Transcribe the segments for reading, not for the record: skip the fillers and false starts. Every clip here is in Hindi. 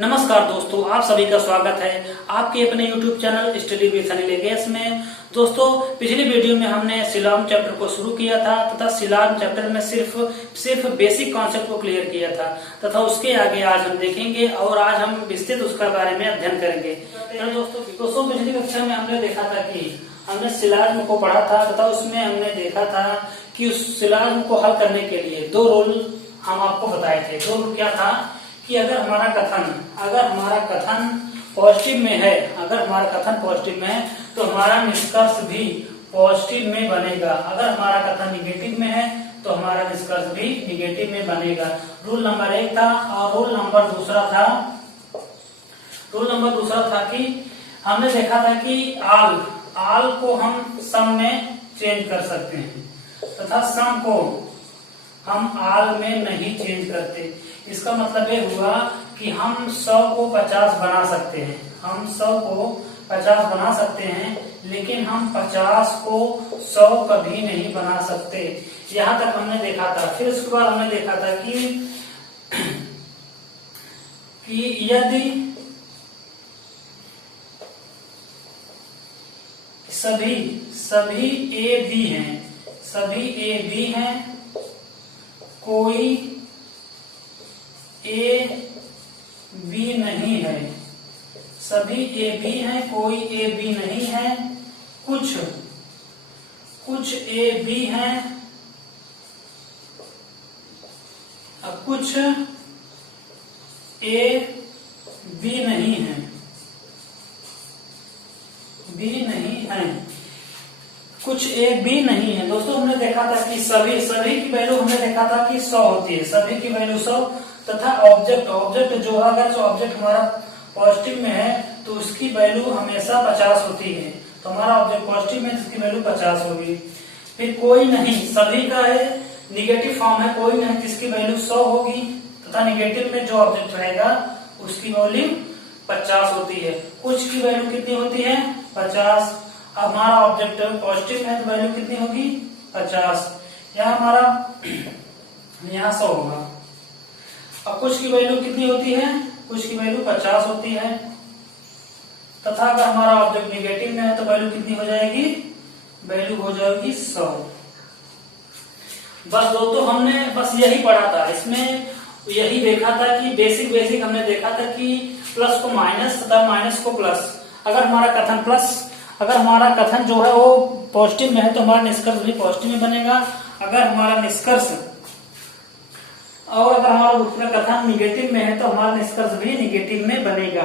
नमस्कार दोस्तों, आप सभी का स्वागत है आपके अपने YouTube channel study with Sunny लेगेस में। दोस्तों, पिछली वीडियो में हमने सिलाम चैप्टर को शुरू किया था तथा सिलाम चैप्टर में सिर्फ बेसिक कॉन्सेप्ट को क्लियर किया था तथा उसके आगे आज हम देखेंगे और आज हम विस्तृत उसका बारे में अध्ययन करेंगे। तो दोस्तों पिछली कक्षा में हमने देखा था कि हमने सिलाम को पढ़ा था तथा उसमें हमने देखा था कि उस सिलाम को हल करने के लिए दो रूल हम आपको बताए थे। दो रूल क्या था कि अगर हमारा कथन पॉजिटिव में है, तो हमारा निष्कर्ष भी पॉजिटिव में बनेगा। अगर हमारा कथन निगेटिव में है तो हमारा निष्कर्ष भी निगेटिव में बनेगा। रूल नंबर 1 था। और रूल नंबर दूसरा था कि हमने देखा था कि आल को हम सम में चेंज कर सकते हैं तथा सम को हम आल में नहीं चेंज करते। इसका मतलब ये हुआ कि हम 100 को 50 बना सकते हैं, लेकिन हम 50 को 100 कभी नहीं बना सकते। यहाँ तक हमने देखा था। फिर उसके बाद हमने देखा था कि यदि सभी ए बी हैं, कोई ए बी नहीं है, सभी ए बी हैं, कोई ए बी नहीं है, कुछ ए बी हैं, अब कुछ ए बी नहीं है, कुछ ए बी नहीं है। दोस्तों, हमने देखा था कि सभी की वैल्यू हमने देखा था कि 100 होती है, सभी की वैल्यू 100 तथा ऑब्जेक्ट जो अगर ऑब्जेक्ट हमारा पॉजिटिव में है तो उसकी वैल्यू हमेशा 50 होती है। तो हमारा ऑब्जेक्ट पॉजिटिव में जिसकी वैल्यू 50 होगी। फिर कोई नहीं, सभी का है निगेटिव फॉर्म है, कोई नहीं जिसकी वैल्यू 100 होगी तथा निगेटिव में जो ऑब्जेक्ट रहेगा उसकी वैल्यू 50 होती है। कुछ की वैल्यू कितनी होती है? 50। अब हमारा ऑब्जेक्ट पॉजिटिव है तो वैल्यू कितनी होगी? 50। यहाँ हमारा 100 होगा। अब कुछ की वैल्यू कितनी होती है? कुछ की वैल्यू 50 होती है तथा अगर हमारा ऑब्जेक्ट निगेटिव में है तो वैल्यू कितनी हो जाएगी? वैल्यू हो जाएगी 100। बस दोस्तों, हमने बस यही पढ़ा था। इसमें यही देखा था कि बेसिक हमने देखा था कि प्लस को माइनस तथा माइनस को प्लस। अगर हमारा कथन जो है वो पॉजिटिव में है तो हमारा निष्कर्ष भी पॉजिटिव में बनेगा। अगर हमारा दूसरा कथन निगेटिव में है तो हमारा निष्कर्ष भी निगेटिव में बनेगा।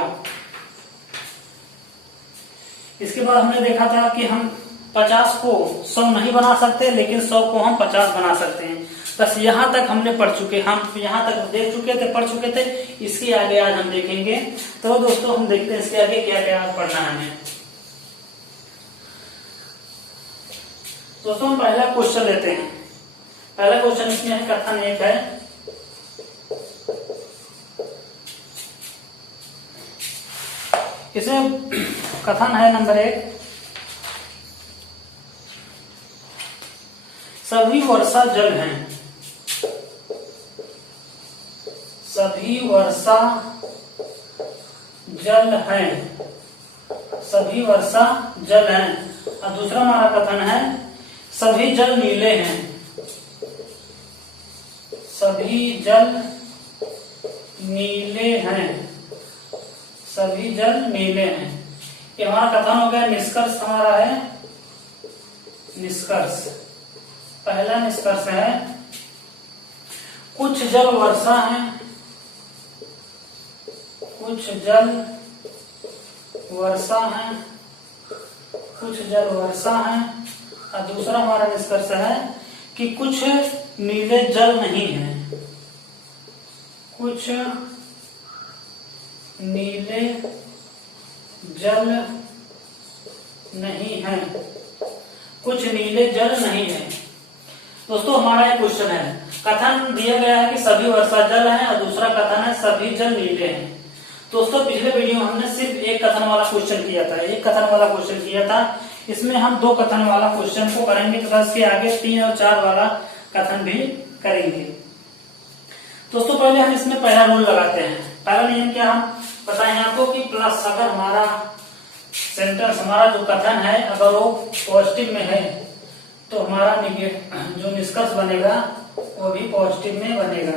इसके बाद हमने देखा था कि हम 50 को 100 नहीं बना सकते, लेकिन 100 को हम 50 बना सकते हैं। बस यहाँ तक हमने पढ़ चुके पढ़ चुके थे। इसके आगे आज हम देखेंगे। तो दोस्तों, हम देखते हैं इसके आगे क्या क्या पढ़ना है हमें। दोस्तों, हम पहला क्वेश्चन लेते हैं। पहला क्वेश्चन इसमें है, कथन 1 है। इसमें कथन है नंबर 1, सभी वर्षा जल हैं, सभी वर्षा जल हैं। और दूसरा हमारा कथन है, सभी जल नीले हैं, सभी जल नीले हैं। ये हमारा कथन हो गया। निष्कर्ष हमारा है, पहला निष्कर्ष है, कुछ जल वर्षा है, और दूसरा हमारा निष्कर्ष है कि कुछ नीले जल नहीं है, कुछ नीले जल नहीं है। दोस्तों, हमारा एक क्वेश्चन है, कथन दिया गया है कि सभी वर्षा जल हैं और दूसरा कथन है सभी जल नीले हैं। दोस्तों, पिछले वीडियो में हमने सिर्फ एक कथन वाला क्वेश्चन किया था। इसमें हम 2 कथन वाला क्वेश्चन को करेंगे तथा इसके आगे 3 और 4 वाला कथन भी करेंगे। दोस्तों पहले हम इसमें पहला रूल लगाते हैं। पहला नियम क्या, हम बताएं आपको कि प्लस अगर हमारा सेंटेंस, हमारा जो कथन है अगर वो पॉजिटिव में है तो हमारा जो निष्कर्ष बनेगा वो भी पॉजिटिव में बनेगा।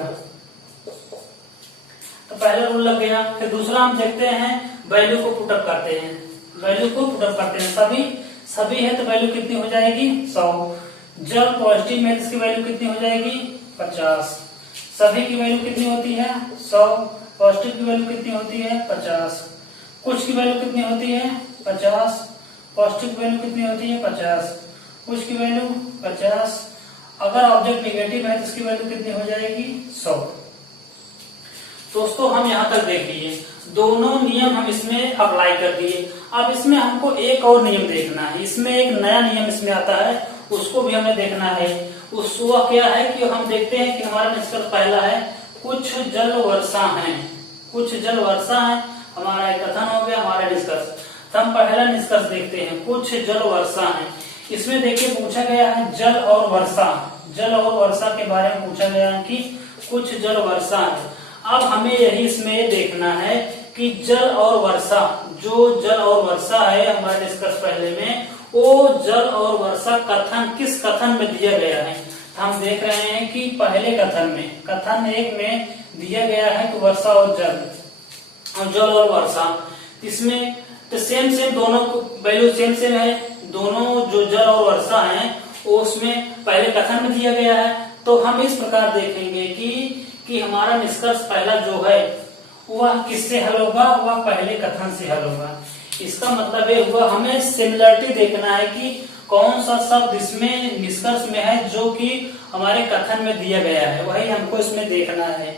तो पहला रूल लग गया। फिर दूसरा हम देखते हैं, वैल्यू को पुटअप करते हैं। वैल्यू को पुटअप करते हैं, सभी है तो वैल्यू कितनी हो जाएगी 100। जब पॉजिटिव में इसकी वैल्यू कितनी हो जाएगी 50। सभी की वैल्यू कितनी होती है 100। पॉजिटिव की वैल्यू कितनी होती है 50। कुछ की वैल्यू कितनी होती है 50। पॉजिटिव की वैल्यू कितनी होती है 50। कुछ की वैल्यू 50। अगर ऑब्जेक्ट निगेटिव है तो इसकी वैल्यू कितनी हो जाएगी 100। दोस्तों हम यहाँ तक देख लिए, दोनों नियम हम इसमें अप्लाई कर दिए। अब इसमें हमको एक और नियम देखना है। इसमें एक नया नियम इसमें आता है, उसको भी हमें देखना है। वह क्या है कि हम देखते हैं कि हमारा निष्कर्ष पहला है, कुछ जल वर्षा है। कुछ जल वर्षा है हमारा एक कथन हो गया, हमारा निष्कर्ष। तो हम पहला निष्कर्ष देखते हैं, कुछ जल वर्षा है। इसमें देखिए पूछा गया है जल और वर्षा। जल और वर्षा के बारे में पूछा गया है कि कुछ जल वर्षा है। अब हमें यही इसमें देखना है कि जल और वर्षा, जो जल और वर्षा है हमारे निष्कर्ष पहले में, वो जल और वर्षा कथन किस कथन में दिया गया है। तो हम देख रहे हैं कि पहले कथन में, कथन 1 में दिया गया है कि वर्षा और जल और वर्षा, इसमें तो सेम दोनों वैल्यू सेम है। दोनों जो जल और वर्षा है वो उसमें पहले कथन में दिया गया है। तो हम इस प्रकार देखेंगे कि हमारा निष्कर्ष पहला जो है वह किससे हल होगा, वह पहले कथन से हल होगा। इसका मतलब ये हुआ हमें सिमिलरिटी देखना है कि कौन सा शब्द इसमें निष्कर्ष में है जो कि हमारे कथन में दिया गया है, वही हमको इसमें देखना है।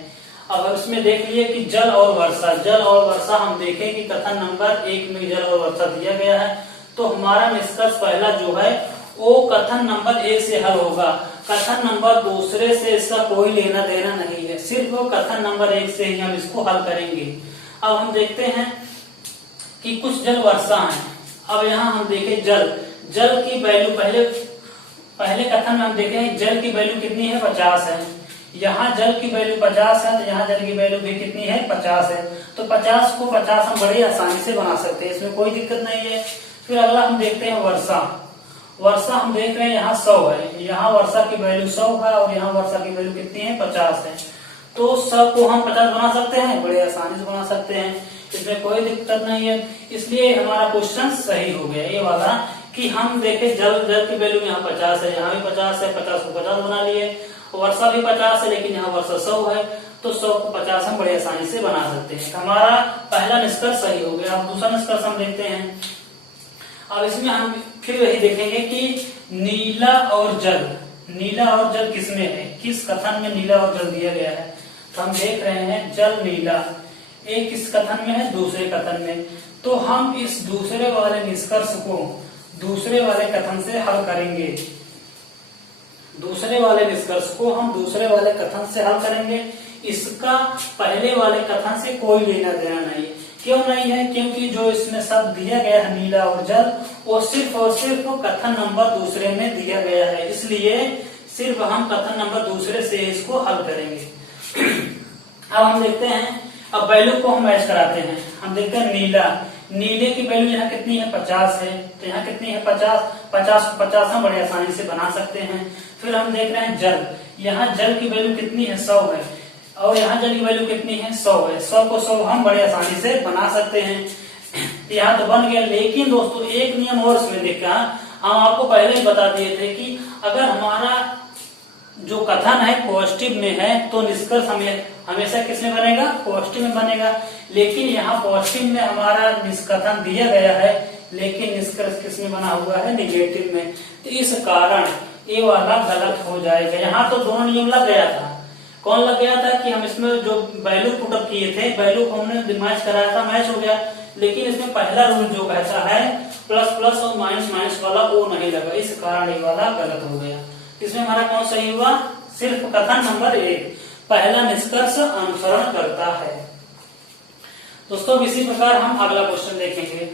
अब हम इसमें देख लिए कि जल और वर्षा, जल और वर्षा हम देखें कि कथन नंबर 1 में जल और वर्षा दिया गया है। तो हमारा निष्कर्ष पहला जो है वो कथन नंबर 1 से हल होगा। कथन नंबर दूसरे से इसका कोई लेना देना नहीं है, सिर्फ वो कथन नंबर 1 से ही हम इसको हल करेंगे। अब हम देखते हैं कि कुछ जल वर्षा है। अब यहाँ हम देखें जल की वैल्यू पहले कथन में हम देखें जल की वैल्यू कितनी है 50 है। यहाँ जल की वैल्यू 50 है तो यहाँ जल की वैल्यू भी कितनी है 50 है। तो 50 को 50 हम बड़ी आसानी से बना सकते हैं, इसमें कोई दिक्कत नहीं है। फिर अगला हम देखते हैं वर्षा। वर्षा हम देख रहे हैं यहाँ 100 है, यहाँ वर्षा की वैल्यू 100 है और यहाँ वर्षा की वैल्यू कितनी है 50 है। तो 100 को हम 50 बना सकते हैं, बड़े आसानी से बना सकते हैं, इसमें कोई दिक्कत नहीं है। इसलिए हमारा क्वेश्चन सही हो गया ये वाला कि हम देखें जल की वैल्यू यहाँ 50 है, यहाँ भी 50 है, 50 को 50 बना लिए। वर्षा भी 50 है लेकिन यहाँ वर्षा 100 है, तो 100 को 50 हम बड़े आसानी से बना सकते हैं। हमारा पहला निष्कर्ष सही हो गया। अब दूसरा निष्कर्ष हम देखते हैं। अब इसमें हम फिर वही देखेंगे कि नीला और जल किसमें है, किस कथन में नीला और जल दिया गया है। तो हम देख रहे हैं जल नीला, एक किस कथन में है दूसरे कथन में। तो हम इस दूसरे वाले निष्कर्ष को दूसरे वाले कथन से हल करेंगे। दूसरे वाले निष्कर्ष को हम दूसरे वाले कथन से हल करेंगे। इसका पहले वाले कथन से कोई लेना देना नहीं। क्यों नहीं है, क्योंकि जो इसमें शब्द दिया गया है नीला और जल, वो सिर्फ और सिर्फ कथन नंबर दूसरे में दिया गया है, इसलिए सिर्फ हम कथन नंबर दूसरे से इसको हल करेंगे। अब हम देखते हैं, अब वैल्यू को हम मैच कराते हैं। हम देखते हैं नीले की वैल्यू यहाँ कितनी है 50 है, तो यहाँ कितनी है 50 को 50 हम बड़े आसानी से बना सकते हैं। फिर हम देख रहे हैं जल, यहाँ जल की वैल्यू कितनी है 100 है और यहाँ जल की वैल्यू कितनी है 100 है। 100 को 100 हम बड़े आसानी से बना सकते हैं, यहाँ तो बन गया। लेकिन दोस्तों एक नियम और इसमें देखा, हम आपको पहले ही बता दिए थे कि अगर हमारा जो कथन है पॉजिटिव में है तो निष्कर्ष हमेशा किसमें बनेगा, पॉजिटिव में बनेगा। लेकिन यहाँ पॉजिटिव में हमारा निष्कथन दिया गया है लेकिन निष्कर्ष किसमें बना हुआ है, निगेटिव में। तो इस कारण ये वाला गलत हो जाएगा। यहाँ तो दोनों नियम लग गया था। कौन लग गया था कि हम इसमें जो वैल्यू पुटअप किए थे, वैल्यू को हमने मैच कराया था, मैच हो गया। लेकिन इसमें पहला रूल जो कहता है प्लस प्लस और माइनस माइनस वाला, वो नहीं लगा, इस कारण ये वाला गलत हो गया। इसमें हमारा कौन सही हुआ, सिर्फ कथन नंबर 1 पहला निष्कर्ष अनुसरण करता है। दोस्तों इसी प्रकार हम अगला क्वेश्चन देखेंगे।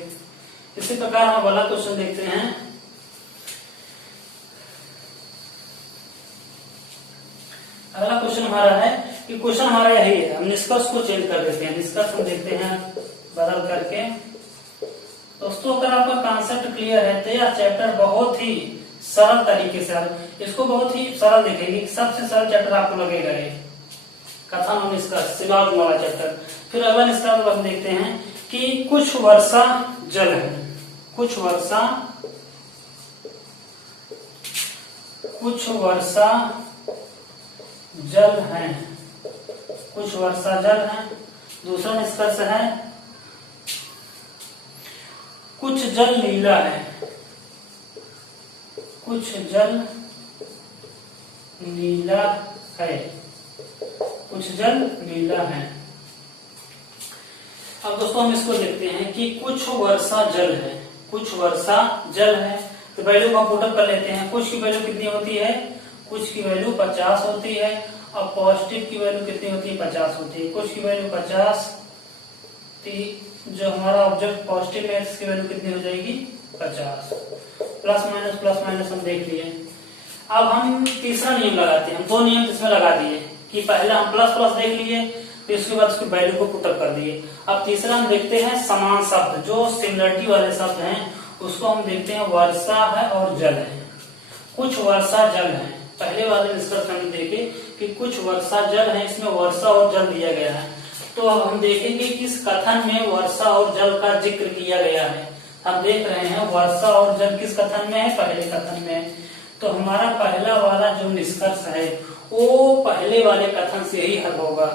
इसी प्रकार हम अगला क्वेश्चन देखते हैं। अगला क्वेश्चन हमारा है कि क्वेश्चन हमारा यही है। हम निष्कर्ष को चेंज कर देते हैं, निष्कर्ष हम देखते हैं बदल करके। दोस्तों अगर आपका कॉन्सेप्ट क्लियर है तो यह चैप्टर बहुत ही सरल तरीके से, इसको बहुत ही सरल देखेंगे। सबसे सरल चैप्टर आपको लगेगा ये कथन और निष्कर्ष, सिवाय वाला चैप्टर। फिर अगला निष्कर्ष हम देखते हैं कि कुछ वर्षा जल है, कुछ वर्षा जल है, कुछ वर्षा जल है। दूसरा निष्कर्ष है कुछ जल नीला है, कुछ जल नीला है, कुछ जल नीला है। अब दोस्तों हम इसको देखते हैं कि कुछ वर्षा जल है, कुछ वर्षा जल है। तो वैल्यू को हम पुट अप कर लेते हैं। कुछ की वैल्यू कितनी होती है, कुछ की वैल्यू 50 होती है और पॉजिटिव की वैल्यू कितनी होती है, 50 होती है। कुछ की वैल्यू 50, जो हमारा ऑब्जेक्ट पॉजिटिव है इसकी वैल्यू कितनी हो जाएगी, 50। प्लस माइनस हम देख लिए। अब हम तीसरा नियम लगाते हैं। हम दो नियम इसमें लगा दिए कि पहले हम प्लस प्लस देख लिए, फिर उसके बाद उसकी वैल्यू को पुट अप कर दिए। अब तीसरा हम देखते हैं समान शब्द, जो सिमिलरिटी वाले शब्द हैं उसको हम देखते हैं वर्षा है और जल है। कुछ वर्षा जल है, पहले वाले निष्कर्ष हमने देखे कि कुछ वर्षा जल है, इसमें वर्षा और जल दिया गया है। तो अब हम देखेंगे कि इस कथन में वर्षा और जल का जिक्र किया गया है। हम देख रहे हैं वर्षा और जल किस कथन में है, पहले कथन में है। तो हमारा पहला वाला जो निष्कर्ष है वो पहले वाले कथन से ही हल होगा,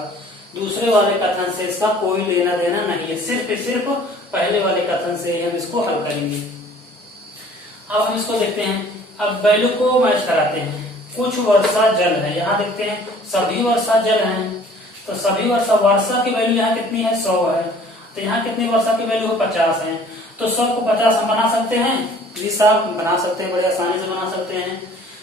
दूसरे वाले कथन से इसका कोई लेना देना नहीं है। सिर्फ पहले वाले कथन से ही हम इसको हल करेंगे। अब हम इसको देखते हैं। अब वैल्यू को मैच कराते हैं। कुछ वर्षा जल है, यहाँ देखते हैं सभी वर्षा जल है। तो सभी वर्षा की वैल्यू यहाँ कितनी है, 100 है। तो यहाँ कितनी वर्षा की वैल्यू है, 50 है। तो 100 को 50 हम बना सकते हैं, जी साहब बना सकते हैं, बड़े आसानी से बना सकते हैं।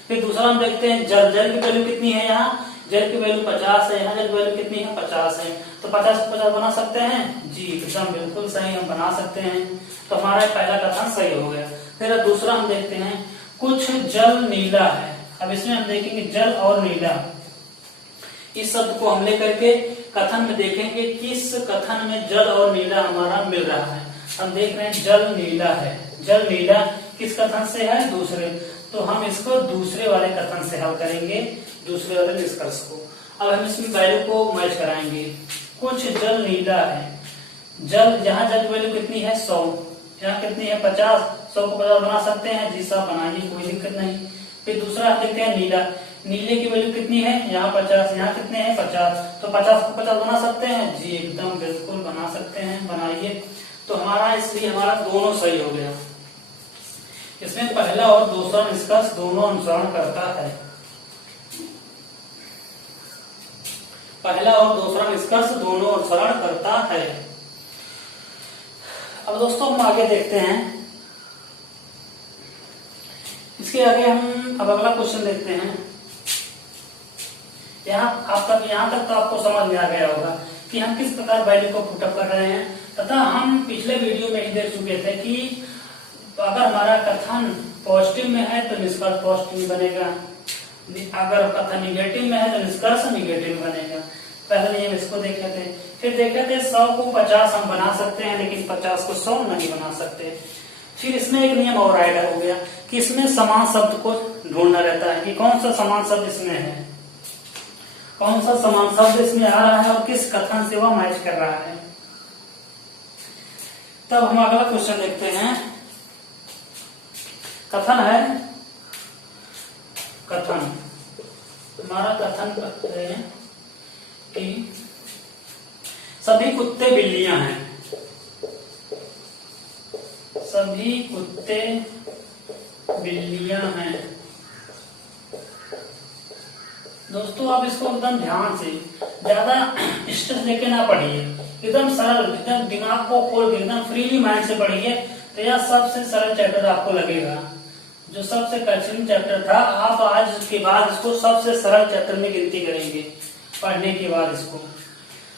फिर दूसरा हम देखते हैं जल की वैल्यू कितनी है, यहाँ जल की वैल्यू 50 है, यहाँ जल की वैल्यू कितनी है, 50 है। तो 50 को 50 बना सकते हैं, जी एकदम बिल्कुल सही हम बना सकते हैं। तो हमारा पहला कथन सही हो गया। फिर दूसरा हम देखते हैं कुछ जल नीला है। अब इसमें हम देखेंगे जल और नीला, इस शब्द को हम लेकर के कथन में देखेंगे किस कथन में जल और नीला हमारा मिल रहा है। हम देख रहे हैं जल नीला है, जल नीला किस कथन से है, दूसरे। तो हम इसको दूसरे वाले कथन से हल करेंगे, दूसरे वाले निष्कर्ष को। अब हम इसमें वैल्यू को मैच कराएंगे। कुछ जल नीला है, जल यहाँ जल की वैल्यू कितनी है, 100, यहाँ कितनी है, 50। 100 को 50 बना सकते हैं, जी साहब बनाइए, कोई दिक्कत नहीं। फिर दूसरा देखते हैं नीला, नीले की वैल्यू कितनी है, यहाँ 50, यहाँ कितने हैं, 50। तो 50 को 50 बना सकते हैं, जी एकदम बिल्कुल बना सकते हैं, बनाइए। तो हमारा इसलिए हमारा दोनों सही हो गया। इसमें पहला और दूसरा निष्कर्ष दोनों अनुसरण करता है, पहला और दूसरा निष्कर्ष दोनों अनुसरण करता है। अब दोस्तों हम आगे देखते हैं, इसके आगे हम अब अगला क्वेश्चन देखते हैं। यहाँ तक तो आपको समझ में आ गया होगा कि हम किस प्रकार वैल्यू को पुट अप कर रहे हैं, तथा हम पिछले वीडियो में ही देख चुके थे कि अगर हमारा कथन पॉजिटिव में है तो निष्कर्ष पॉजिटिव बनेगा, अगर कथन निगेटिव में है तो निष्कर्ष निगेटिव बनेगा। पहले हम इसको देखे थे। फिर देखे थे 100 को 50 हम बना सकते हैं, लेकिन 50 को 100 नहीं बना सकते। फिर इसमें एक नियम और ऐड हो गया कि इसमें समान शब्द को ढूंढना रहता है कि कौन सा समान शब्द इसमें है, कौन सा समान शब्द इसमें आ रहा है और किस कथन से वह मैच कर रहा है। तब हम अगला क्वेश्चन देखते हैं। कथन है, कथन हमारा कथन करते हैं कि सभी कुत्ते बिल्लियां हैं, सभी कुत्ते बिल्लियां हैं। दोस्तों आप इसको एकदम ध्यान से, ज्यादा स्ट्रेस लेके ना पढ़िए, एकदम सरल, एकदम दिमाग को खोल के एकदम फ्रीली माइंड से पढ़िए। तो यह सबसे सरल चैप्टर आपको लगेगा, जो सबसे कठिन चैप्टर था। आप आज के बाद इसको सबसे सरल चैप्टर में गिनती करेंगे पढ़ने के बाद इसको।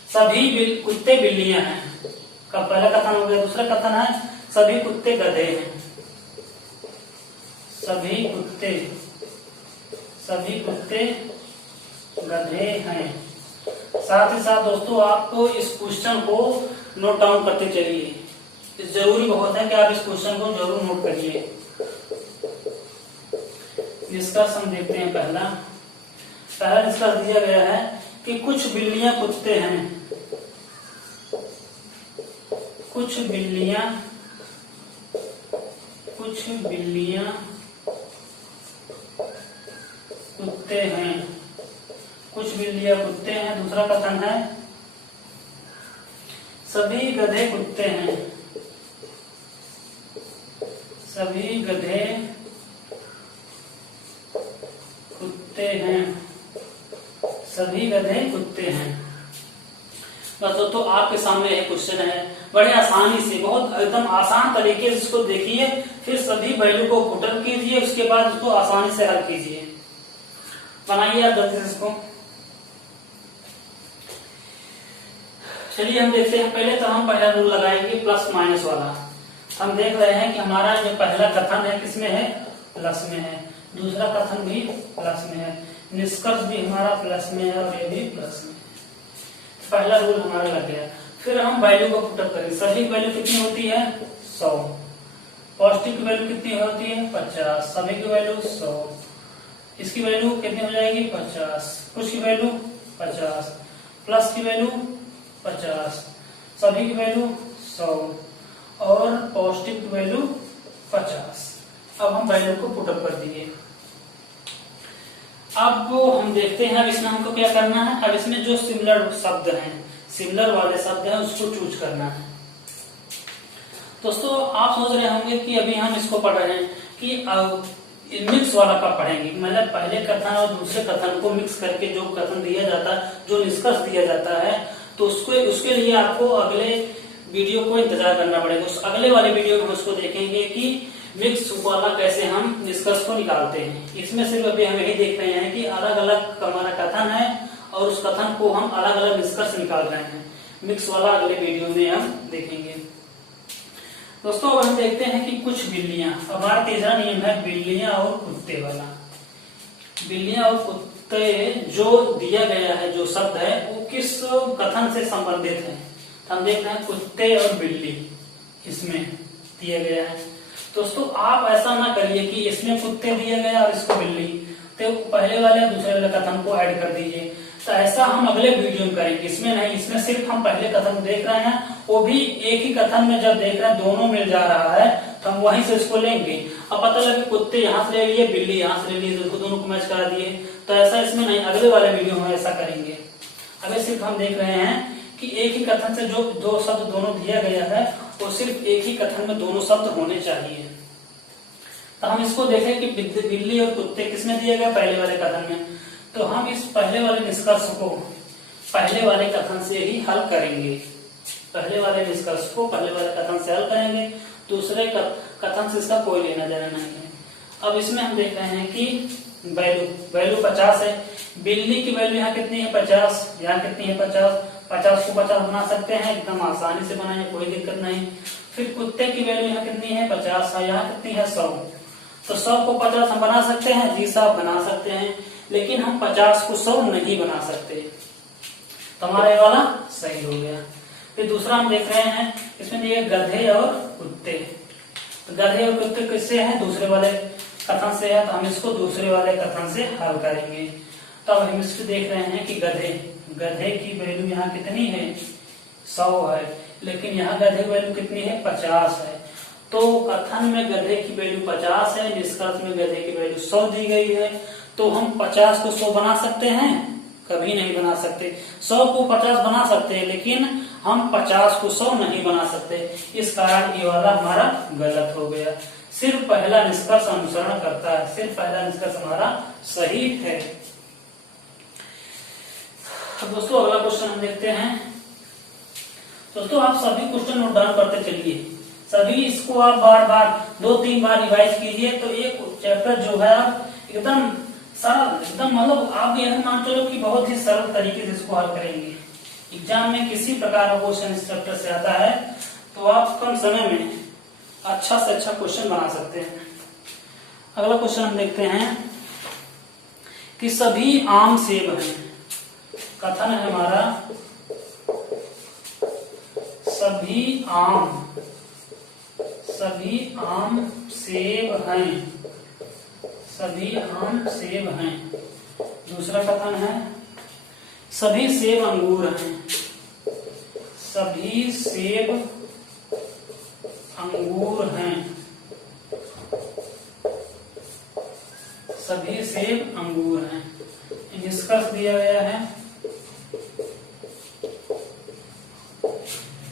सभी कुत्ते बिल्लियां हैं का पहला कथन हो गया। दूसरा कथन है सभी कुत्ते गधे हैं, सभी कुत्ते गधे हैं। साथ ही साथ दोस्तों आपको इस क्वेश्चन को नोट डाउन करते चलिए। जरूरी बहुत है कि आप इस क्वेश्चन को जरूर नोट करिए। निष्कर्ष हम देखते हैं। पहला निष्कर्ष दिया गया है कि कुछ बिल्लियां कुत्ते हैं, कुछ बिल्लियां कुत्ते हैं, कुछ बिल्लियां कुत्ते हैं। दूसरा कथन है सभी गधे कुत्ते हैं, सभी गधे कुत्ते हैं, सभी गधे कुत्ते हैं। बस दोस्तों आपके सामने एक क्वेश्चन है, बड़े आसानी से, बहुत एकदम आसान तरीके से इसको देखिए, फिर सभी वैल्यू को पुट अप कीजिए, उसके बाद इसको आसानी से हल कीजिए। बनाइए आप जल्दी से इसको। चलिए हम देखते हैं। पहले तो हम पहला रूल लगाएंगे प्लस माइनस वाला। हम देख रहे हैं कि हमारा जो पहला कथन है किसमें है, प्लस में है, दूसरा कथन भी प्लस में है, निष्कर्ष भी हमारा प्लस में है और ये भी प्लस में है। पहला रूल हमारा लग गया। फिर हम वैल्यू को पुट अप करेंगे। सभी वैल्यू कितनी होती है, 100। पॉजिटिव की वैल्यू कितनी होती है, 50। सभी की वैल्यू 100। इसकी वैल्यू कितनी हो जाएगी, 50। कुछ की वैल्यू 50, प्लस की वैल्यू 50, सभी की वैल्यू 100 और पॉजिटिव की वैल्यू 50। अब हम वैल्यू को पुट अप कर दिए। अब हम देखते हैं अब इसमें हमको क्या करना है। अब इसमें जो सिमिलर शब्द हैं, सिमिलर वाले शब्द हैं, उसको चूज करना है। दोस्तों आप सोच रहे होंगे कि अभी हम इसको पढ़ रहे हैं कि मिक्स वाला कब पढ़ेंगे, मतलब पहले कथन और दूसरे कथन को मिक्स करके जो कथन दिया जाता है, जो निष्कर्ष दिया जाता है, तो उसके लिए आपको अगले वीडियो को इंतजार करना पड़ेगा। उस अगले वाले वीडियो में उसको देखेंगे कि मिक्स वाला कैसे हम निष्कर्ष को निकालते हैं। इसमें सिर्फ अभी हम यही देख रहे हैं कि अलग अलग हमारा कथन है और उस कथन को हम अलग अलग निष्कर्ष निकाल रहे हैं। मिक्स वाला अगले वीडियो में हम देखेंगे। दोस्तों अब हम देखते हैं कि कुछ बिल्लियां, हमारा तीसरा नियम है बिल्लियां और कुत्ते वाला। बिल्लियां और कुत्ते जो दिया गया है, जो शब्द है, वो किस कथन से संबंधित है। तो हम देख रहे हैं कुत्ते और बिल्ली इसमें दिया गया है। दोस्तों आप ऐसा ना करिए कि इसमें कुत्ते दिया गया और इसको बिल्ली, तो पहले वाले दूसरे वाले कथन को ऐड कर दीजिए। तो ऐसा हम अगले वीडियो में करेंगे, इसमें नहीं। इसमें सिर्फ हम पहले कथन देख रहे हैं, वो भी एक ही कथन में जब देख रहे हैं दोनों मिल जा रहा है तो हम वहीं से इसको लेंगे। अब पता लगे कुत्ते यहाँ से ले लिए, बिल्ली यहाँ से ले लिए, तो दोनों को मैच करा दिए, तो ऐसा इसमें नहीं, अगले वाले वीडियो में ऐसा करेंगे। अभी सिर्फ हम देख रहे हैं कि एक ही कथन से जो दो शब्द दोनों दिया गया है, वो सिर्फ एक ही कथन में दोनों शब्द होने चाहिए। तो हम इसको देखें कि बिल्ली और कुत्ते किसमें दिया गया, पहले वाले कथन में। तो हम इस पहले वाले निष्कर्ष को पहले वाले कथन से ही हल करेंगे। पहले वाले निष्कर्ष को पहले वाले कथन से हल करेंगे, दूसरे कथन से इसका कोई लेना देना नहीं है। अब इसमें हम देख रहे हैं कि वैल्यू 50 है। बिल्ली की वैल्यू यहाँ कितनी है, 50। यहाँ कितनी है, 50। 50 को 50 बना सकते हैं, एकदम आसानी से बनाएंगे, कोई दिक्कत नहीं। फिर कुत्ते की वैल्यू यहाँ कितनी है, 50 है। यहाँ कितनी है, 100। तो 100 को 50 हम बना सकते हैं, जी साहब बना सकते हैं, लेकिन हम 50 को 100 नहीं बना सकते। तो हमारा ये वाला सही हो गया। फिर दूसरा हम देख रहे हैं, इसमें दिए गधे और कुत्ते। तो गधे और कुत्ते किससे हैं, दूसरे वाले कथन से है, तो हम इसको दूसरे वाले कथन से हल करेंगे। तो अब हम इसको देख रहे हैं कि गधे की वैल्यू यहाँ कितनी है, 100 है, लेकिन यहाँ गधे की वैल्यू कितनी है, 50 है। तो कथन में गधे की वैल्यू 50 है, निष्कर्ष में गधे की वैल्यू 100 दी गई है। तो हम 50 को 100 बना सकते हैं, कभी नहीं बना सकते। 100 को 50 बना सकते हैं, लेकिन हम 50 को 100 नहीं बना सकते। इस कारण ये वाला हमारा गलत हो गया। सिर्फ पहला निष्कर्ष अनुसरण करता है, सिर्फ पहला निष्कर्ष हमारा सही है। दोस्तों अगला क्वेश्चन हम देखते हैं। दोस्तों आप सभी क्वेश्चन नोट डाउन करते चलिए, सभी इसको आप बार बार 2-3 बार रिवाइज कीजिए, तो एक चैप्टर जो है आप एकदम सरल, एकदम मतलब आप यह मान चलो कि बहुत ही सरल तरीके से इसको हल करेंगे। एग्जाम में किसी प्रकार का क्वेश्चन इस चैप्टर से आता है तो आप कम समय में अच्छा से अच्छा क्वेश्चन बना सकते हैं। अगला क्वेश्चन हम देखते हैं कि सभी आम सेब हैं। कथन है हमारा सभी आम सेब हैं, सभी आम सेब हैं। दूसरा कथन है सभी सेब अंगूर हैं, सभी सेब अंगूर हैं, सभी सेब अंगूर हैं। निष्कर्ष दिया गया है।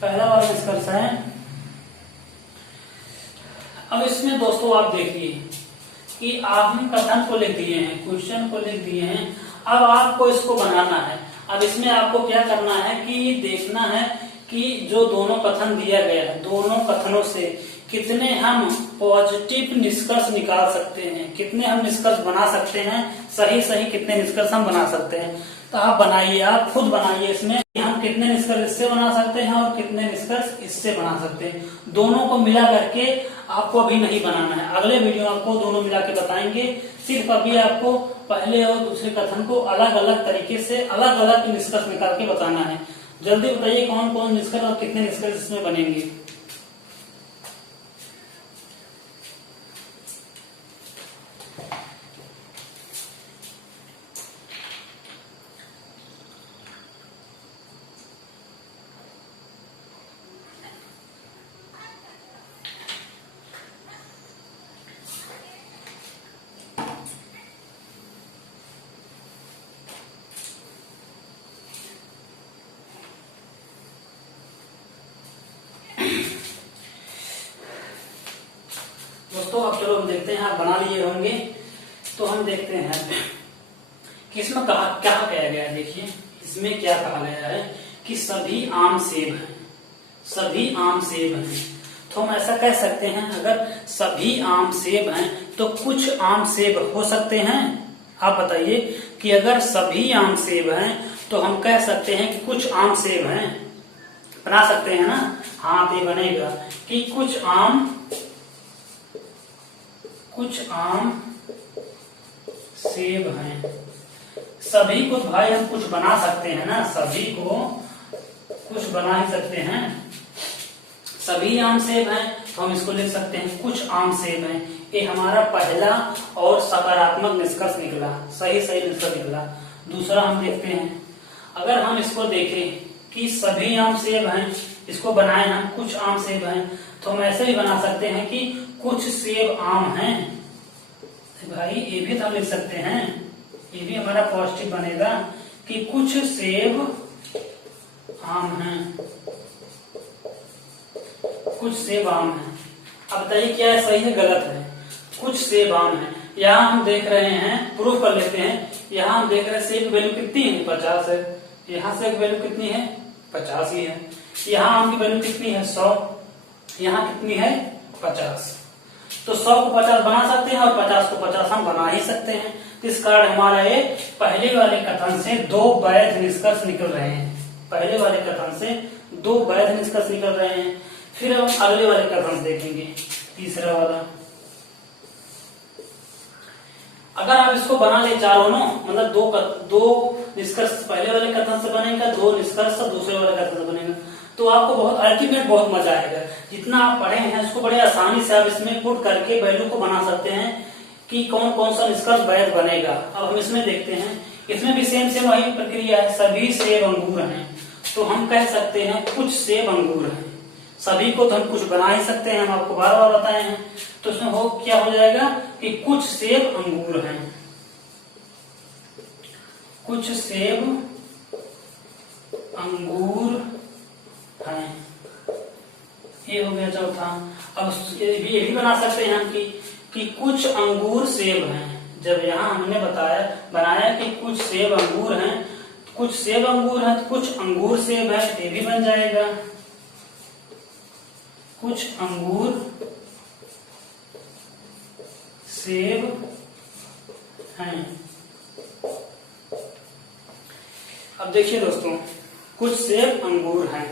पहला वाला निष्कर्ष है। अब इसमें दोस्तों आप देखिए कि आपने कथन को लिख दिए हैं, क्वेश्चन को लिख दिए हैं, अब आपको इसको बनाना है। अब इसमें आपको क्या करना है कि देखना है कि जो दोनों कथन दिया गया है, दोनों कथनों से कितने हम पॉजिटिव निष्कर्ष निकाल सकते हैं, कितने हम निष्कर्ष बना सकते हैं, सही सही कितने निष्कर्ष हम बना सकते हैं। तो आप बनाइए, आप खुद बनाइए इसमें हम कितने निष्कर्ष इससे बना सकते हैं और कितने निष्कर्ष इससे बना सकते हैं। दोनों को मिला करके आपको अभी नहीं बनाना है, अगले वीडियो में आपको दोनों मिला के बताएंगे। सिर्फ अभी आपको पहले और दूसरे कथन को अलग अलग तरीके से अलग अलग निष्कर्ष निकाल के बताना है। जल्दी बताइए कौन कौन निष्कर्ष और कितने निष्कर्ष इसमें बनेंगे। दोस्तों अब चलो हम देखते हैं, आप बना लिए होंगे तो हम देखते हैं कि इसमें क्या कहा गया है। देखिए इसमें क्या कहा गया है कि सभी आम सेब हैं, सभी आम सेब हैं। तो हम ऐसा कह सकते हैं अगर सभी आम सेब हैं तो कुछ आम सेब हो सकते हैं। आप बताइए कि अगर सभी आम सेब हैं तो हम कह सकते हैं कि कुछ आम सेब हैं। बना सकते हैं ना? हाँ तो ये बनेगा कि कुछ आम सेब हैं। सभी को भाई हम कुछ बना सकते हैं ना, सभी को कुछ बना ही सकते हैं। सभी आम सेब हैं तो हम इसको लिख सकते हैं कुछ आम सेब हैं। ये हमारा पहला और सकारात्मक निष्कर्ष निकला, सही सही निष्कर्ष निकला। दूसरा हम देखते हैं, अगर हम इसको देखें कि सभी आम सेब हैं, इसको बनाए हम कुछ आम सेब हैं, तो हम ऐसे भी बना सकते हैं कि कुछ सेब आम हैं। भाई ये भी तो हम लिख सकते हैं, ये भी हमारा पॉजिटिव बनेगा कि कुछ सेब आम हैं, कुछ सेब आम हैं। अब बताइए क्या है, सही है गलत है? कुछ सेब आम हैं। यहाँ हम देख रहे हैं, प्रूफ कर लेते हैं। यहाँ हम देख रहे हैं सेब की वैल्यू कितनी है, 50 है। यहाँ से वैल्यू कितनी है, 50 ही है। यहाँ आम की वैल्यू कितनी है, 100। यहाँ कितनी है, 50। तो 100 को 50 बना सकते हैं और 50 को 50 हम बना ही सकते हैं। इस कारण हमारा ये पहले वाले कथन से 2 वैध निष्कर्ष निकल रहे हैं। पहले वाले कथन से 2 वैध निष्कर्ष निकल रहे हैं। फिर हम अगले वाले कथन देखेंगे, तीसरा वाला। अगर आप इसको बना ले चारों, मतलब दो निष्कर्ष पहले वाले कथन से बनेगा, 2 निष्कर्ष दूसरे वाले कथन से बनेगा, तो आपको बहुत अल्टीमेट बहुत मजा आएगा। जितना आप पढ़े हैं उसको बड़े आसानी से आप इसमें पुट करके वैल्यू को बना सकते हैं कि कौन कौन सा निष्कर्ष वैध बनेगा। अब हम इसमें देखते हैं, इसमें भी सेम वही प्रक्रिया है। सभी सेब अंगूर हैं तो हम कह सकते हैं कुछ सेब अंगूर हैं। सभी को तो हम कुछ बना ही सकते हैं, हम आपको बार बार बताए हैं। तो इसमें क्या हो जाएगा कि कुछ सेब अंगूर हैं, कुछ सेब अंगूर हैं। ये हो गया चौथा। अब ये भी बना सकते हैं हम कि कुछ अंगूर सेब हैं। जब यहाँ हमने बनाया कि कुछ सेब अंगूर हैं, कुछ सेब अंगूर हैं तो कुछ अंगूर सेब है, ये भी बन जाएगा कुछ अंगूर सेब हैं। अब देखिए दोस्तों, कुछ सेब अंगूर हैं।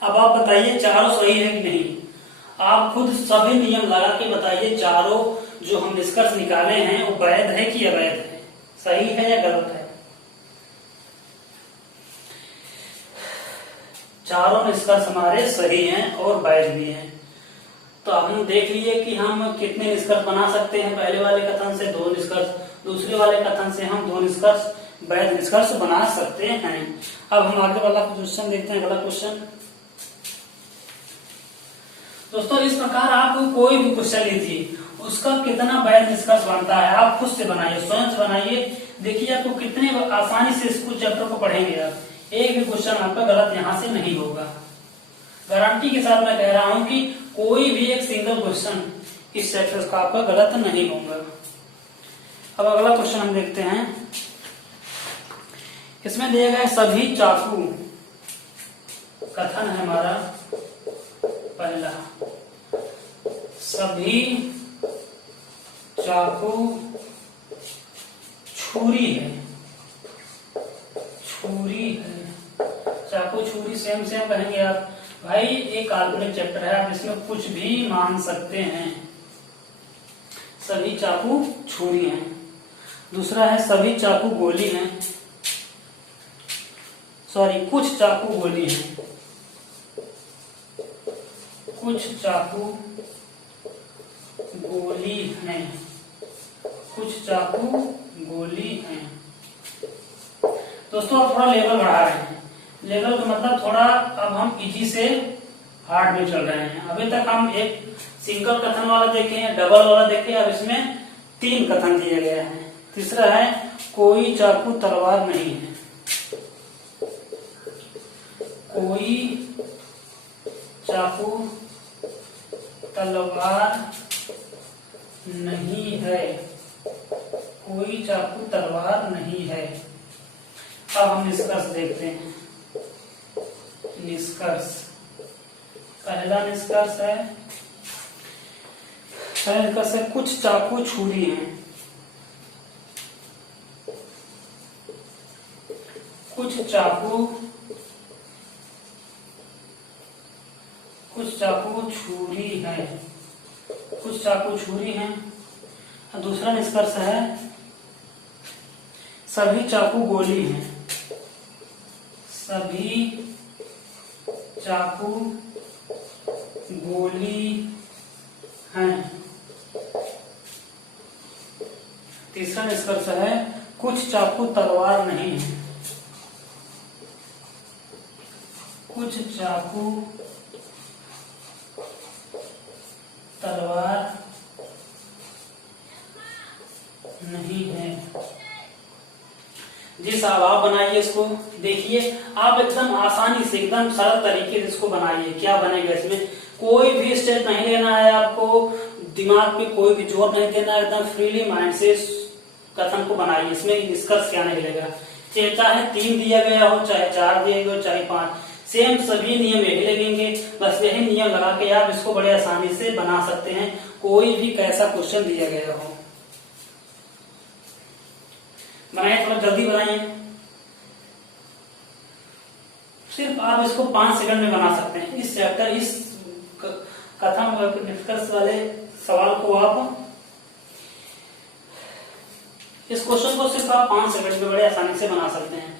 अब आप बताइए चारों सही है कि नहीं। आप खुद सभी नियम लगा के बताइए, चारों जो हम निष्कर्ष निकाले हैं वो वैध है कि अवैध है, सही है या गलत है। चारों निष्कर्ष हमारे सही हैं और वैध भी हैं। तो हम देख लिए कि हम कितने निष्कर्ष बना सकते हैं। पहले वाले कथन से 2 निष्कर्ष, दूसरे वाले कथन से हम 2 निष्कर्ष वैध निष्कर्ष बना सकते हैं। अब हम आगे वाला क्वेश्चन देखते हैं, अगला क्वेश्चन। दोस्तों इस प्रकार आप कोई भी क्वेश्चन लीजिए, उसका कितना वैध निष्कर्ष बनता है आप खुद से बनाइए, स्वयं से बनाइए। देखिए आपको कितने आसानी से इस चैप्टर को पढ़ेंगे आप, एक भी क्वेश्चन आपका गलत यहाँ से नहीं होगा। गारंटी के साथ मैं कह रहा हूं कि कोई भी एक सिंगल क्वेश्चन इस चैप्टर का आपका गलत नहीं होगा। अब अगला क्वेश्चन हम देखते हैं। इसमें दिया गया सभी चाकू, कथन है हमारा पहला, सभी चाकू छुरी है, छुरी है। चाकू छुरी सेम सेम कहेंगे आप भाई, एक काल्पनिक चैप्टर है, आप इसमें कुछ भी मान सकते हैं। सभी चाकू छुरी हैं। दूसरा है सभी चाकू गोली हैं, सॉरी कुछ चाकू गोली हैं, कुछ चाकू गोली हैं, कुछ चाकू गोली हैं। दोस्तों आप थोड़ा लेवल बढ़ा रहे हैं, लेवल का मतलब थोड़ा अब हम इजी से हार्ड में चल रहे हैं। अभी तक हम एक सिंगल कथन वाला देखे हैं, डबल वाला देखे, अब इसमें 3 कथन दिए गए हैं। तीसरा है कोई चाकू तलवार नहीं है, कोई चाकू तलवार नहीं है, कोई चाकू तलवार नहीं है। अब हम निष्कर्ष देखते हैं। निष्कर्ष, पहला निष्कर्ष है, कुछ चाकू छुरी हैं, कुछ चाकू छुरी है, कुछ चाकू छुरी हैं। दूसरा निष्कर्ष है सभी चाकू गोली हैं, सभी चाकू गोली हैं। तीसरा निष्कर्ष है कुछ चाकू तलवार नहीं है, कुछ चाकू तलवार नहीं है। जी साहब आप बनाइए इसको, देखिए आप एकदम आसानी से एकदम सरल तरीके से इसको बनाइए। क्या बनेगा इसमें, कोई भी स्टेप नहीं लेना है आपको, दिमाग पे कोई भी जोर नहीं देना है, एकदम फ्रीली माइंड से कथन को बनाइए। इसमें निष्कर्ष क्या निकलेगा, चाहे 3 दिया गया हो, चाहे 4 दिया गया हो, चाहे 5, सेम सभी नियम यही लगेंगे। बस यही नियम लगा के आप इसको बड़े आसानी से बना सकते हैं, कोई भी कैसा क्वेश्चन दिया गया हो। बनाइए, थोड़ा जल्दी बनाइए। सिर्फ आप इसको 5 सेकंड में बना सकते हैं। इस चैप्टर, इस कथन निष्कर्ष वाले सवाल को आप, इस क्वेश्चन को सिर्फ आप 5 सेकंड में बड़े आसानी से बना सकते हैं।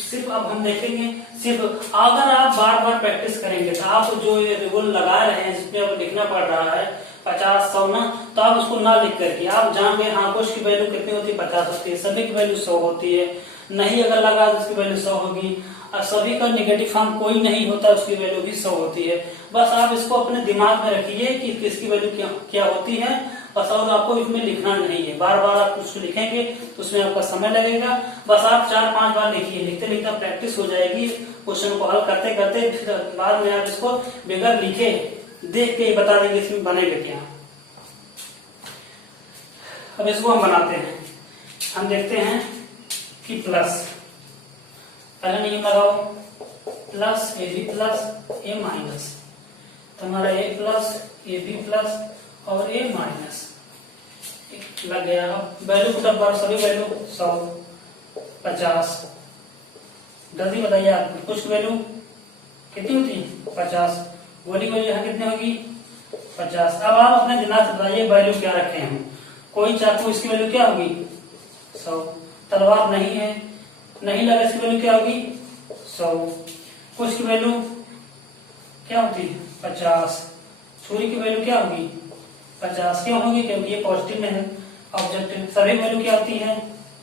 सिर्फ अब हम देखेंगे, सिर्फ अगर आप बार बार प्रैक्टिस करेंगे तो आप जो ये रूल लगा रहे हैं जिसमें अब लिखना पड़ रहा है 50 100 ना, तो आप उसको ना लिख करके आप जान गए हाँ कुछ की वैल्यू कितनी होती है, 50 होती है, सभी की वैल्यू 100 होती है। नहीं अगर लगा तो उसकी वैल्यू 100 होगी, और सभी का नेगेटिव फॉर्म कोई नहीं होता, उसकी वैल्यू भी 100 होती है। बस आप इसको अपने दिमाग में रखिए कि किसकी वैल्यू क्या होती है, बस। और आपको इसमें लिखना नहीं है, बार बार आप उसको लिखेंगे तो उसमें आपका समय लगेगा। बस आप 4-5 बार लिखिए, लिखते लिखते प्रैक्टिस हो जाएगी। क्वेश्चन को हल करते करते फिर बाद में आप इसको बगैर लिखे देख के बता देंगे इसमें बनेगा क्या। अब इसको हम बनाते हैं। हम देखते हैं कि प्लस, पहला नियम लगाओ, plus A B plus A minus, तो हमारा A plus A B plus और ए माइनस लग गया। वैल्यू पुटअप करो, सभी वैल्यू 100 50, जल्दी बताइए आप कुछ वैल्यू कितनी होती है 50, गोली वैल्यू यहाँ कितनी होगी 50। अब आप अपने दिमाग से बताइए वैल्यू क्या रखे हैं। कोई चाकू इसकी वैल्यू क्या होगी 100। तलवार नहीं है, नहीं लगा, इसकी वैल्यू क्या होगी 100। कुछ की वैल्यू क्या होती है 50। छुरी की वैल्यू क्या होगी 50। क्यों होगी? क्योंकि ये पॉजिटिव में है ऑब्जेक्ट। सभी वैल्यू क्या होती है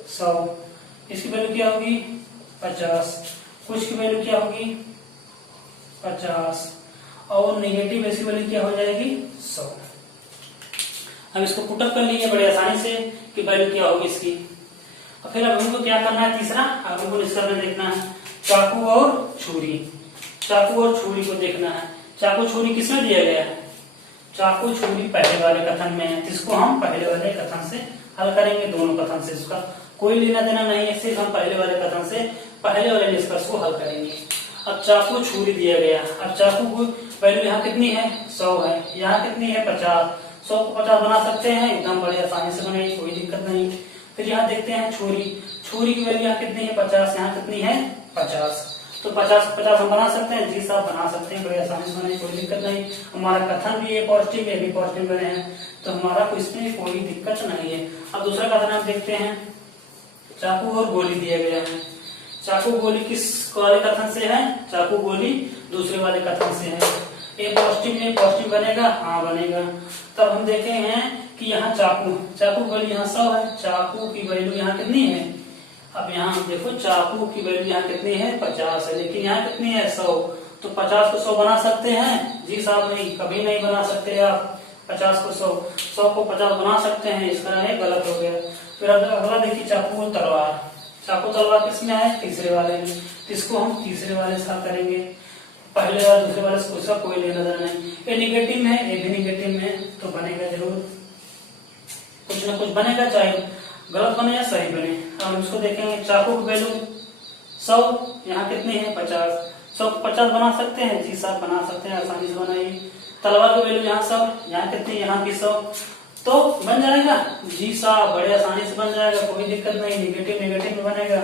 100। इसकी वैल्यू क्या होगी 50। कुछ की वैल्यू क्या होगी 50 और नेगेटिव इसकी वैल्यू क्या हो जाएगी 100। हम इसको पुटअप कर लेंगे बड़े आसानी से कि वैल्यू क्या होगी इसकी। और फिर अब हमको क्या करना है तीसरा, अब हमको निष्कर्ष में देखना है चाकू और छुरी। चाकू और छुरी को देखना है। चाकू छुरी किसमें दिया गया है? चाकू छुरी पहले वाले कथन में है, जिसको हम पहले वाले कथन से हल करेंगे। दोनों कथन से इसका कोई लेना देना नहीं है, सिर्फ हम पहले वाले कथन से पहले वाले निष्कर्ष को हल करेंगे। अब चाकू छुरी दिया गया। अब चाकू की वैल्यू यहाँ कितनी है 100 है, यहाँ कितनी है 50। 100 को 50 बना सकते हैं, एकदम बड़े आसानी से बनेगी, कोई दिक्कत नहीं। फिर यहाँ देखते हैं छुरी। छुरी की वैल्यू यहाँ कितनी है 50, यहाँ कितनी है 50। तो 50 हम बना सकते हैं, जी साहब बना सकते हैं, बड़े आसानी से बने, कोई दिक्कत नहीं। हमारा कथन भी ये पॉजिटिव ये भी पॉजिटिव बने हैं, तो हमारा इसमें कोई दिक्कत नहीं है। अब दूसरा कथन हम देखते हैं चाकू और गोली दिया गया है। चाकू गोली किस वाले कथन से है? चाकू गोली दूसरे वाले कथन से है। ए पॉजिटिव बनेगा, हाँ बनेगा। तब हम देखे हैं कि यहाँ चाकू गोली यहाँ 100 है, चाकू की वैल्यू यहाँ कितनी है? अब यहाँ देखो चाकू की वैल्यू यहाँ कितनी है 50 है, लेकिन यहाँ कितनी है 100। तो 50 को 100 बना सकते हैं? जी साहब नहीं, कभी नहीं बना सकते आप 50 को 100 को 50 बना सकते हैं, इसका है गलत हो गया। फिर अगला देखिए चाकू और तलवार। चाकू तलवार किसमें है? तीसरे वाले में, इसको हम तीसरे वाले से हल करेंगे। पहले वाले दूसरे वाले से उसका कोई लेना देना नहीं। ये निगेटिव में है, ये भी निगेटिव में है, तो बनेगा जरूर, कुछ ना कुछ बनेगा, चाहे गलत बने या सही बने। हम इसको देखेंगे चाकू की वैल्यू 100, यहाँ कितनी है 50। 100 को 50 बना सकते हैं? जी साहब बना सकते हैं, आसानी से बनाइए। तलवार की वैल्यू यहाँ 100, यहाँ कितनी, यहाँ भी 100, तो बन जाएगा। जी साहब बड़े आसानी से बन जाएगा, कोई दिक्कत नहीं। निगेटिव में बनेगा,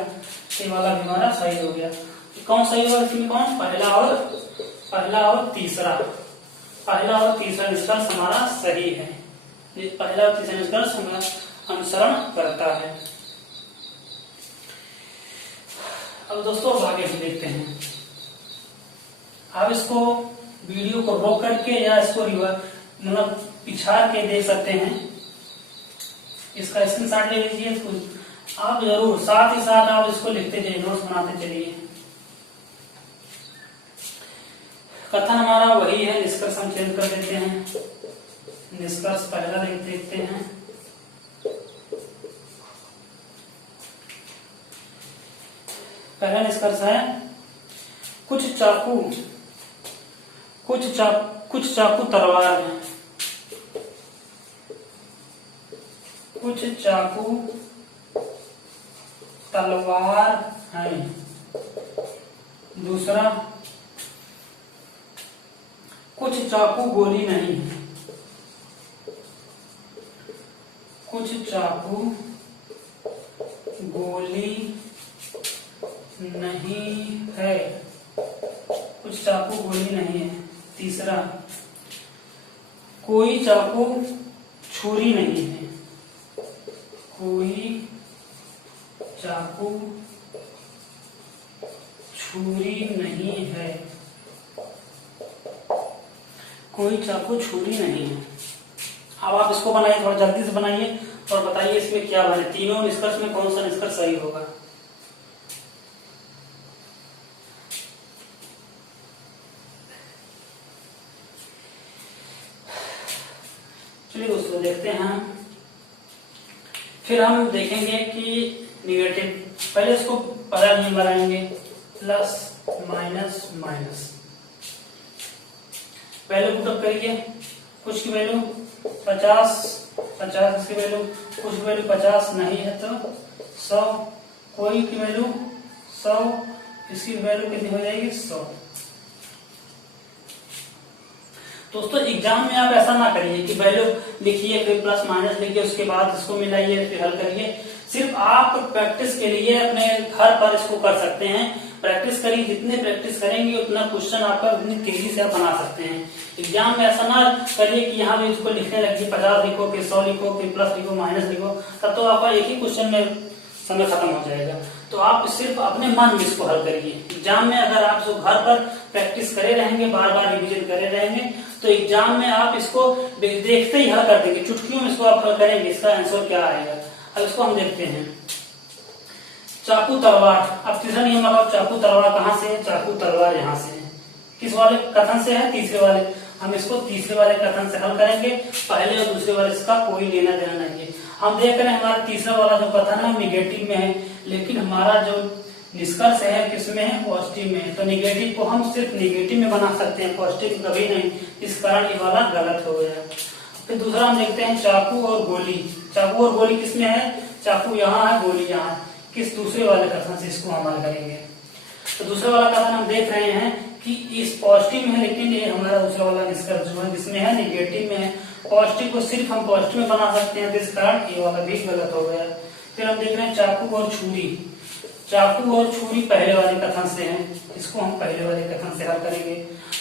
ये वाला भी हमारा सही हो गया। कौन सही होगा इसमें? कौन? पहला और तीसरा। पहला और तीसरा निष्कर्ष हमारा सही है। पहला और तीसरा निष्कर्ष हमारा अनुसरण करता है। अब दोस्तों आगे हम देखते हैं। आप इसको वीडियो को रोक करके या इसको मतलब पिछाड़ के देख सकते हैं। इसका स्क्रीनशॉट ले लीजिए इसको आप जरूर, साथ ही साथ आप इसको लिखते जाइए, नोट्स बनाते चलिए। कथन हमारा वही है, निष्कर्ष हम चेंज कर देते हैं। निष्कर्ष पहला देखते हैं। पहला निष्कर्ष है कुछ चाकू तलवार है। कुछ चाकू तलवार है। दूसरा, कुछ चाकू गोली नहीं है। कुछ चाकू गोली नहीं है। कुछ चाकू गोली नहीं है। तीसरा, कोई चाकू छुरी नहीं है। कोई चाकू छुरी नहीं है। कोई चाकू छुरी नहीं है। अब आप इसको बनाइए, थोड़ा जल्दी से बनाइए और बताइए इसमें क्या बने। तीनों निष्कर्ष में कौन सा निष्कर्ष सही होगा? चलिए दोस्तों देखते हैं। फिर हम देखेंगे कि निगेटिव, पहले इसको पहला नियम बनाएंगे, plus minus minus. Value put up करिए। कुछ की वैल्यू 50, इसकी वैल्यू, कुछ की वैल्यू 50 नहीं है तो 100, कोई की वैल्यू 100, इसकी वैल्यू कितनी हो जाएगी 100। दोस्तों एग्जाम में आप ऐसा ना करिए कि वैल्यू लिखिए फिर प्लस माइनस लिखिए, उसके बाद इसको मिलाइए फिर हल करिए। सिर्फ आप प्रैक्टिस के लिए अपने घर पर इसको कर सकते हैं। प्रैक्टिस करिए, जितने प्रैक्टिस करेंगे उतना क्वेश्चन आपका उतनी तेजी से आप बना सकते हैं। एग्जाम में ऐसा ना करिए कि यहाँ भी इसको लिखने लगिए 50 लिखो, फिर 100 लिखो, फिर प्लस लिखो, माइनस लिखो, तब तो आपका एक ही क्वेश्चन में समय खत्म हो जाएगा। तो आप सिर्फ अपने मन में इसको हल करिए। एग्जाम में अगर आप इसको घर पर प्रैक्टिस करे रहेंगे, बार बार रिविजन करे रहेंगे, तो एग्जाम में आप इसको देखते ही हल कर देंगे, चुटकियों में इसको आप हल करेंगे, इसका आंसर क्या आएगा। अब इसको हम देखते हैं। चाकू तलवार, अब तीसरा नियम लगाओ। चाकू तलवार कहाँ से है? चाकू तलवार यहाँ से है। किस वाले कथन से है? तीसरे वाले। हम इसको तीसरे वाले कथन से हल करेंगे, पहले और दूसरे वाले इसका कोई लेना देना नहीं है। हम देख रहे हैं हमारा तीसरा वाला जो कथन है निगेटिव में है, लेकिन हमारा जो निष्कर्ष है किसमें है? पॉजिटिव में है। तो निगेटिव को हम सिर्फ निगेटिव में बना सकते हैं, पॉजिटिव कभी नहीं, इस कारण ये वाला गलत हो गया। फिर दूसरा हम देखते हैं चाकू और गोली। चाकू और गोली किसमें है? चाकू यहाँ है, गोली यहाँ। किस दूसरे वाले कथन से इसको हम हल करेंगे? तो दूसरा वाला कथन हम देख रहे हैं कि इस पॉजिटिव में है, लेकिन ये हमारा दूसरा वाला निष्कर्ष जो है जिसमें है निगेटिव में है। पॉजिटिव को सिर्फ हम पॉजिटिव में बना सकते हैं, इस कारण ये वाला भी गलत हो गया। फिर हम देख रहे हैं चाकू और छुरी। चाकू और छुरी पहले वाले कथन से है, इसको हम पहले वाले कथन से हल करेंगे।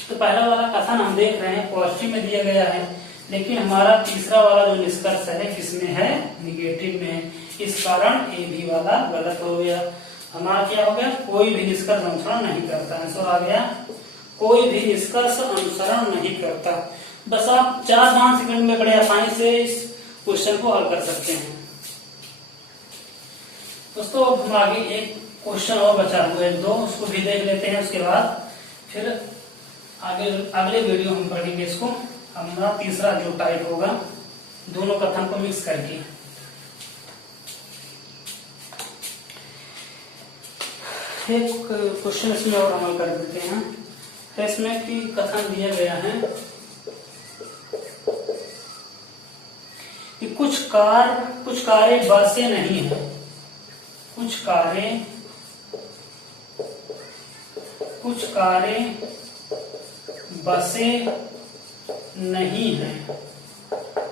तो पहला वाला कथन हम देख रहे हैं पॉजिटिव में दिया गया है, लेकिन हमारा तीसरा वाला जो निष्कर्ष है किसमें है? निगेटिव में है, इस कारण ये भी वाला गलत हो गया। हमारा क्या हो गया? कोई भी निष्कर्ष अनुसरण नहीं करता। आंसर आ गया कोई भी निष्कर्ष अनुसरण नहीं करता। बस आप 4-5 सेकंड में बड़े आसानी से इस क्वेश्चन को हल कर सकते हैं। दोस्तों अब हम आगे एक क्वेश्चन और बचा हुआ है, 2 उसको भी देख लेते हैं, उसके बाद फिर आगे अगले वीडियो हम पढ़ेंगे इसको। हमारा तीसरा जो टाइप होगा दोनों कथन को मिक्स करके। एक क्वेश्चन इसमें और अमल कर देते हैं। इसमें कि कथन दिया गया है कि कुछ कारें बसें नहीं है। कुछ कारें बसें नहीं है।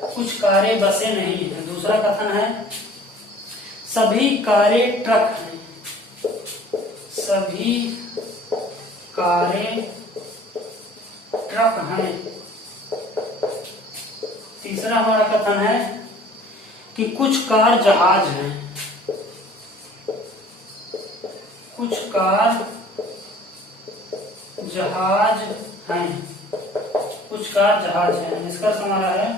कुछ कारें बसें नहीं है। दूसरा कथन है सभी कारें ट्रक हैं। सभी कारें ट्रक हैं। तीसरा हमारा कथन है कि कुछ कार जहाज हैं। कुछ कार जहाज हैं। कुछ कार जहाज हैं। निष्कर्ष हमारा है,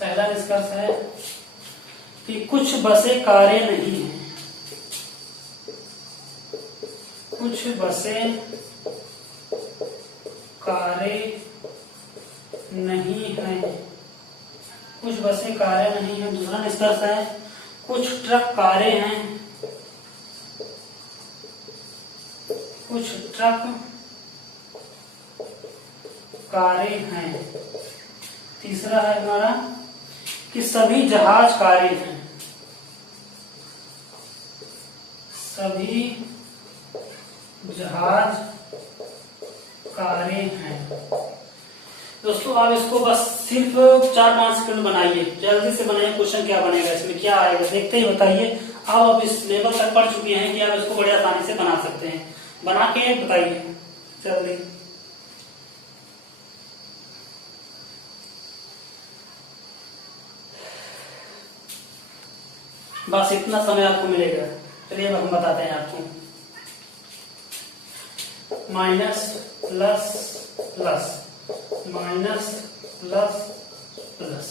पहला निष्कर्ष है कि कुछ बसें कारें नहीं हैं। कुछ बसें कारें नहीं हैं। कुछ बसें कारें नहीं हैं। दूसरा निष्कर्ष है कुछ ट्रक कारें हैं। कुछ ट्रक कारें हैं। तीसरा है हमारा कि सभी जहाज कारें हैं। सभी जहाज कारें हैं। दोस्तों आप इसको बस सिर्फ 4-5 सेकंड बनाइए, जल्दी से बनाइए। क्वेश्चन क्या बनेगा, इसमें क्या आएगा देखते ही बताइए। आप इस लेवल तक पढ़ चुके हैं कि आप इसको बड़े आसानी से बना सकते हैं। बना के बताइए जल्दी। बस इतना समय आपको मिलेगा। चलिए अब हम बताते हैं आपको। Minus plus plus minus plus plus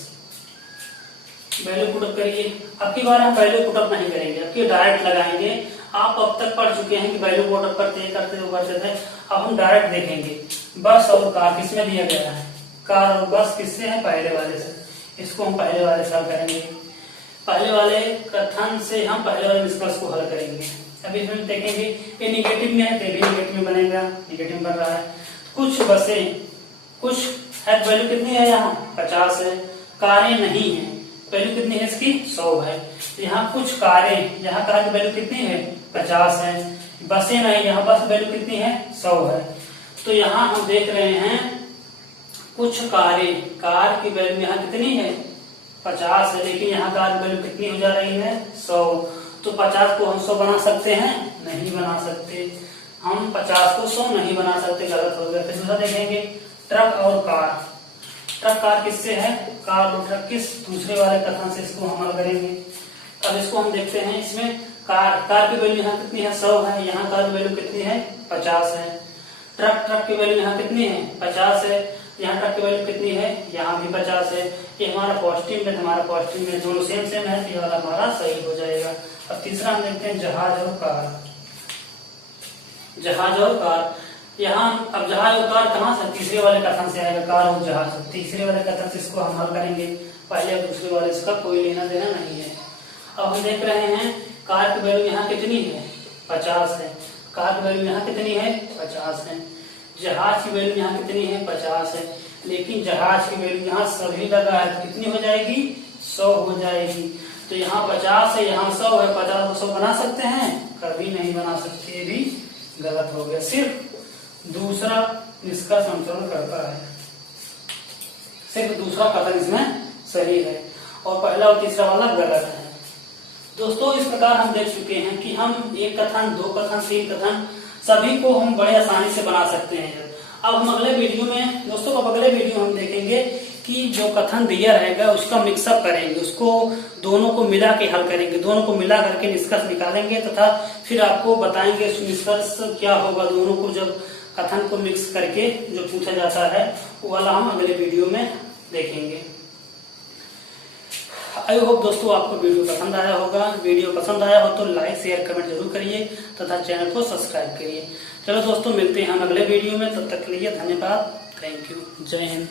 value put up करिए। अब की बार हम वैल्यू पुटअप नहीं करेंगे, अब की डायरेक्ट लगाएंगे। आप अब तक पढ़ चुके हैं कि वैल्यू पुटअप करते थे। अब हम डायरेक्ट देखेंगे। बस और कार किसमें दिया गया है? कार और बस किससे है? पहले वाले से। इसको हम पहले वाले से हल करेंगे। पहले वाले कथन से हम पहले वाले निष्कर्ष को हल करेंगे। अभी इसमें देखेंगे ये निगेटिव में है तो भी निगेटिव में बनेगा, निगेटिव बन रहा है। कुछ बसें, कुछ है वैल्यू कितनी है? यहाँ 50 है। कारें नहीं है, वैल्यू कितनी है इसकी? 100 है। यहाँ कुछ कारें, यहाँ कार की वैल्यू कितनी है? 50 है। बसें नहीं, यहाँ बस वैल्यू कितनी है? 100 है। तो यहाँ हम देख रहे हैं कुछ कारें, कार की वैल्यू यहाँ कितनी है? 50 है, लेकिन यहाँ कार की वैल्यू कितनी हो जा रही है? 100। तो 50 को हम 100 बना सकते हैं? नहीं बना सकते। हम 50 को 100 नहीं बना सकते, गलत हो गया। फिर दूसरा देखेंगे, ट्रक और कार। ट्रक कार किससे है? कार और ट्रक किस दूसरे वाले कथन से इसको हम हल करेंगे। अब इसको हम देखते हैं। इसमें कार की वैल्यू यहाँ कितनी है? 100 है। यहाँ कार की वैल्यू कितनी है? 50 है। ट्रक की वैल्यू यहाँ कितनी है? 50 है। यहाँ ट्रक की वैल्यू कितनी है? यहाँ भी 50 है। ये हमारा पॉजिटिव में, हमारा पॉजिटिव में दोनों सेम सेम है, तो ये वाला हमारा सही हो जाएगा। अब तीसरा हम देखते हैं, जहाज और कार। जहाज और कार, यहाँ अब जहाज और कार कहाँ से? तीसरे वाले कथन से आएगा, कार और जहाज। तीसरे वाले कथन से इसको हम हल करेंगे। पहले और दूसरे वाले इसका कोई लेना देना नहीं है। अब हम देख रहे हैं, कार की वैल्यू यहाँ कितनी है? 50 है। कार की वैल्यू यहाँ कितनी है? 50 है। जहाज की वैल्यू यहाँ कितनी है? 50 है। लेकिन जहाज की वैल्यू यहाँ सभी लगा है, तो कितनी हो जाएगी? 100 हो जाएगी। तो यहाँ 50 है, यहाँ 100 है। 50 को 100 बना सकते हैं? कभी नहीं बना सकते, ये भी गलत हो गया। सिर्फ दूसरा निष्कर्ष अनुसरण करता है, सिर्फ दूसरा कथन इसमें सही है और पहला और तीसरा वाला गलत है। दोस्तों, इस प्रकार हम देख चुके हैं कि हम एक कथन, दो कथन, तीन कथन सभी को हम बड़े आसानी से बना सकते हैं। अब हम अगले वीडियो में दोस्तों, अब अगले वीडियो हम देखेंगे कि जो कथन दिया रहेगा उसका मिक्सअप करेंगे, उसको दोनों को मिला के हल करेंगे, दोनों को मिला करके निष्कर्ष निकालेंगे तथा फिर आपको बताएंगे निष्कर्ष क्या होगा दोनों को जब कथन को मिक्स करके जो पूछा जाता है, वो वाला हम अगले वीडियो में देखेंगे। आई होप दोस्तों आपको वीडियो पसंद आया होगा। वीडियो पसंद आया हो तो लाइक शेयर कमेंट जरूर करिए तथा चैनल को सब्सक्राइब करिए। चलो दोस्तों, मिलते हैं हम अगले वीडियो में, तब तक के लिए धन्यवाद। Thank you. जय हिंद।